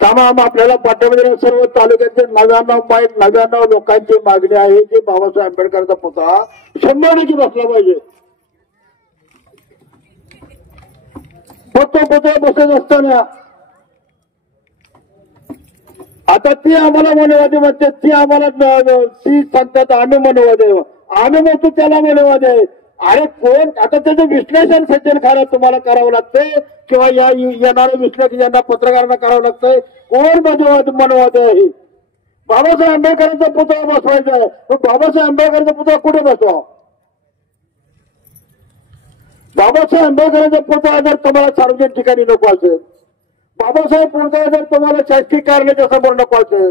तमाम आपल्याला पाठ्यामध्ये सर्व तालुक्याचे 99 लोकांची मागणी आहे की बाबासाहेब आंबेडकरांचा पुतळा 100% बसला पाहिजे. तो पुतळा बसत असताना आता ती आम्हाला मनोवादी म्हणते, ती आम्हाला ती सांगतात आम्ही मनोवादी, आम्ही म्हणतो त्याला मनोवादी आहे. अरे कोण? आता त्याचं विश्लेषण सचिन खरात तुम्हाला करावं लागतंय किंवा या येणारं विश्लेषण यांना पत्रकारांना करावं लागतंय. कोण मनोवादी आहे? बाबासाहेब आंबेडकरांचा पुतळा बसवायचा आहे, पण बाबासाहेब आंबेडकरांचा पुतळा कुठे बसवा? बाबासाहेब आंबेडकरांचा पुतळा जर तुम्हाला सार्वजनिक ठिकाणी नको असेल, बाबासाहेब पुतळा जर तुम्हाला शासकीय कार्यालयाच्या समोर नको असेल,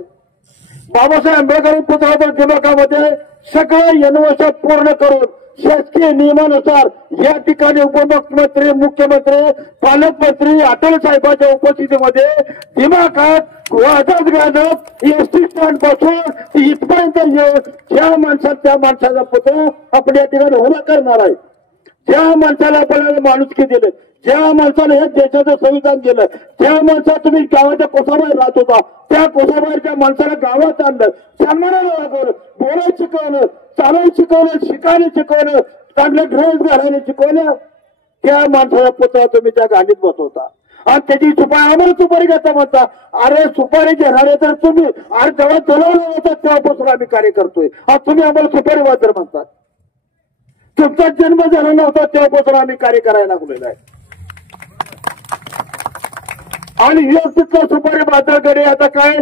बाबासाहेब आंबेडकर पुतळा जर दिमागामध्ये सगळं यनवशा पूर्ण करून शासकीय नियमानुसार या ठिकाणी उपमुख्यमंत्री, मुख्यमंत्री, पालकमंत्री अटल साहेबांच्या उपस्थितीमध्ये दिमागात वाजत गाजत एसटी स्टँड पासून इथपर्यंत येऊन ज्या माणसाचा पुतळा आपण या ठिकाणी उभा करणार आहे. ज्या माणसाला आपल्याला माणुसकी दिलं, ज्या माणसाला हे देशाचं संविधान दिलं, त्या माणसाला तुम्ही गावाच्या कोसाबाहेर राहत होता, त्या कोसाबाहेरच्या माणसाला गावात आणलं, सन्मानाला वागवलं, बोलायला शिकवलं, चालायला शिकवलं, शिकायला शिकवलं, चांगलं ड्रेस घालायला शिकवलं. त्या माणसाला पुतळा तुम्ही त्या गाडीत बसवता आणि त्याची सुपारी आम्हाला सुपारी घेता म्हणता. अरे सुपारी घेणारे तर तुम्ही, अरे जेव्हा जलवलं होतं तेव्हापासून आम्ही कार्य करतोय, आज तुम्ही आम्हाला सुपारी वाजर म्हणतात. तुमचा जन्म झाला नव्हता तेव्हापासून आम्ही कार्य करायला लागलेलो आहे. आणि हे तिथलं सुपारी बाजारकडे आता काय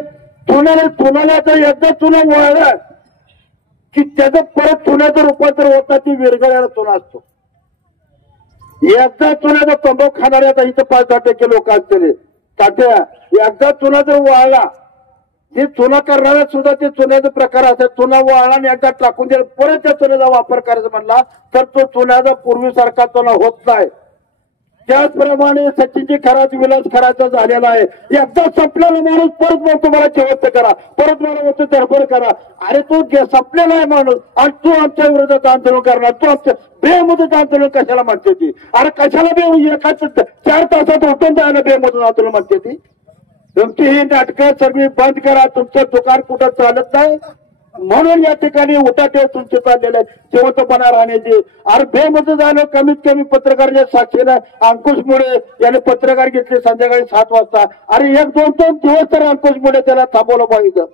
चुनाला तर एकदा चुना वळला की त्याचं परत चुन्याचं रूपांतर होता, ती विरगळ्याला चुना असतो. एकदा चुन्याचा तंबाखू खाणारे आता इथं 5-10% लोक असतील तात्या. एकदा चुना जर वाळला, ते चुना करणाऱ्या सुद्धा ते चुन्याचा प्रकार असतात. चुना वाळला आणि एकदा टाकून दिला, परत त्या चुन्याचा वापर करायचा म्हणला तर तो चुन्याचा पूर्वीसारखा चुना होत नाही. त्याचप्रमाणे सचिनची खराच विलास खराचा झालेला आहे. एकदा संपलेला माणूस परत मग तुम्हाला शेवट करा, परत मला म्हणतो धडपड करा. अरे तू संपलेला आहे माणूस आणि तू आमच्या विरोधात आंदोलन करणार, तू आमच्या बेमुदत आंदोलन कशाला म्हणते ती? अरे कशाला एखाद 4 तासात उठून जायला बेमुदत आंदोलन म्हणते ती? तुमची ही नाटकं सगळी बंद करा. तुमचं दुकान कुठं चालत नाही म्हणून या ठिकाणी उठाठेव तुमचे चाललेले आहे जिवंतपणा राहण्याची. अरे बेमुदत झालं. कमीत कमी पत्रकाराच्या साक्षीला अंकुश मुळे याने पत्रकार घेतले संध्याकाळी 7 वाजता. अरे 1-2 दिवस तर अंकुश मुळे त्याला थांबवलं पाहिजे.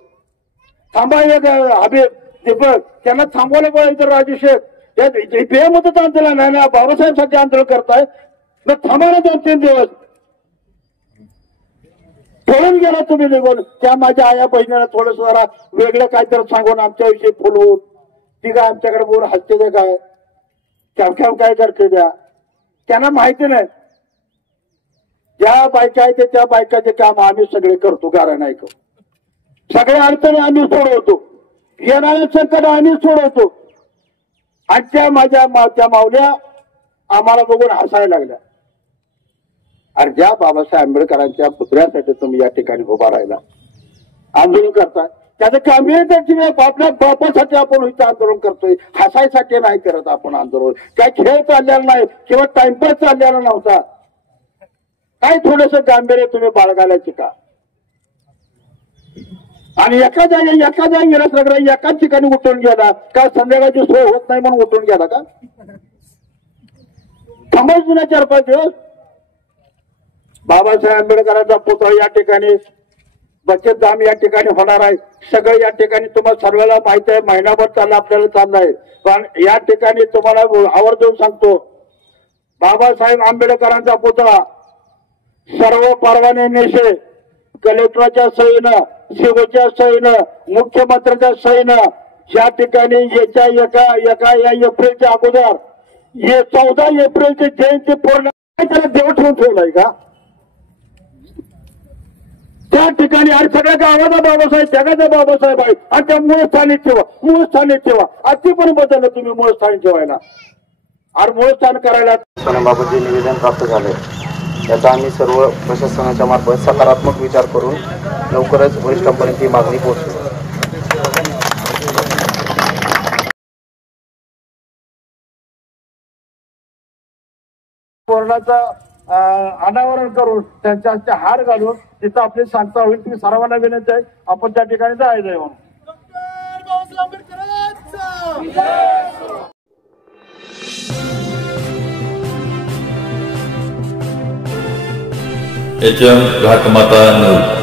थांबा एक अभि दीपक त्यांना थांबवलं पाहिजे. राजेश बेमुदत आंदोलन आहे ना, बाबासाहेबसाठी आंदोलन करताय मग थांबा ना 2-3 दिवस. पळून गेला तुम्ही निघून. त्या माझ्या आया बहिणीला थोडस जरा वेगळं काहीतरी सांगून आमच्याविषयी फुलवून ती काय आमच्याकडे बोल हसते ते काय केवक्याव काय करते द्या. त्यांना माहिती नाही ज्या बायका आहेत त्या बायकाचे काम आम्ही सगळे करतो. कारण नाही सगळे अडचणी आम्ही सोडवतो, येणाऱ्या संकट आम्ही सोडवतो. आणि त्या माझ्या त्या माऊल्या आम्हाला बघून हसायला लागल्या. अरे ज्या बाबासाहेब आंबेडकरांच्या पुतळ्यासाठी तुम्ही या ठिकाणी उभा राहिला आंदोलन करताय त्याचं गांभीर्य आपल्या बापासाठी आपण इथं आंदोलन करतोय, हसायसाठी नाही करत आपण आंदोलन. काय खेळ चाललेला नाही किंवा टाइमपास चाललेला नव्हता. काय थोडस गांभीर्य तुम्ही बाळगायला शिका. आणि एका जागी सगळं एकाच ठिकाणी उठून गेला का संध्याकाळची सोय होत नाही म्हणून उठून गेला का? थांबायचं ना 4-5 दिवस. बाबासाहेब आंबेडकरांचा पुतळा या ठिकाणी बचत धाम या ठिकाणी होणार आहे. सगळं या ठिकाणी तुम्हाला सर्वांना माहिती आहे. महिनाभर चालला आपल्याला चाललाय. पण या ठिकाणी तुम्हाला आवर्जून सांगतो बाबासाहेब आंबेडकरांचा पुतळा सर्व परवाने निषेध कलेक्टरच्या सहीनं, शिवच्या सहीनं, मुख्यमंत्र्याच्या सहीनं या ठिकाणी याच्या या एप्रिलच्या अगोदर 14 एप्रिलची जयंती पूर्ण त्याला देव ठेवून ठेवलाय का? त्या ठिकाणी आणि सगळ्या गावाचा बाबासाहेब जगाचा बाबासाहेब आहे आणि त्या मूळ स्थानी ठेवा. अति पण बदललं तुम्ही मूळ स्थानी ठेवायला आणि मूळ स्थान करायला. बाबत जे निवेदन प्राप्त झाले याचा आम्ही सर्व प्रशासनाच्या मार्फत सकारात्मक विचार करून लवकरच वरिष्ठांपर्यंत ही मागणी पोहोचली. कोरोनाचा अनावरण करून त्यांच्या हार घालून तिथं आपली सांगता होईल. तुम्ही सर्वांना विनंती आहे आपण त्या ठिकाणी जायचंय म्हणून. HM घाटमाता 9